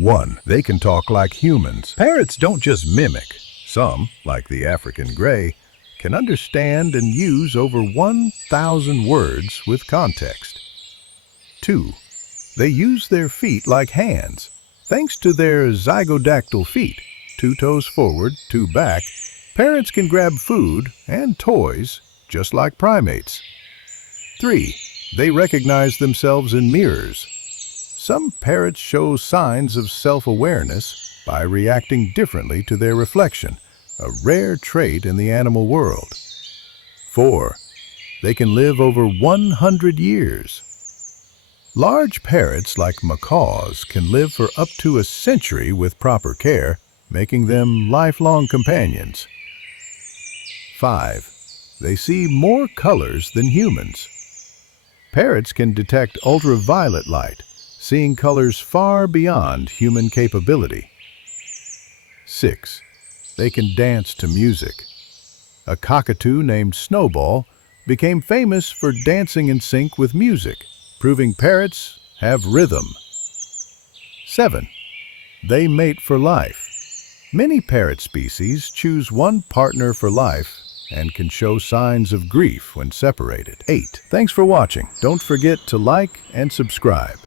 1. They can talk like humans. Parrots don't just mimic. Some, like the African gray, can understand and use over 1,000 words with context. 2. They use their feet like hands. Thanks to their zygodactyl feet, 2 toes forward, 2 back, parrots can grab food and toys just like primates. 3. They recognize themselves in mirrors. Some parrots show signs of self-awareness by reacting differently to their reflection, a rare trait in the animal world. 4. They can live over 100 years. Large parrots like macaws can live for up to a century with proper care, making them lifelong companions. 5. They see more colors than humans. Parrots can detect ultraviolet light, seeing colors far beyond human capability. 6. They can dance to music. A cockatoo named Snowball became famous for dancing in sync with music, proving parrots have rhythm. 7. They mate for life. Many parrot species choose one partner for life and can show signs of grief when separated. 8. Thanks for watching. Don't forget to like and subscribe.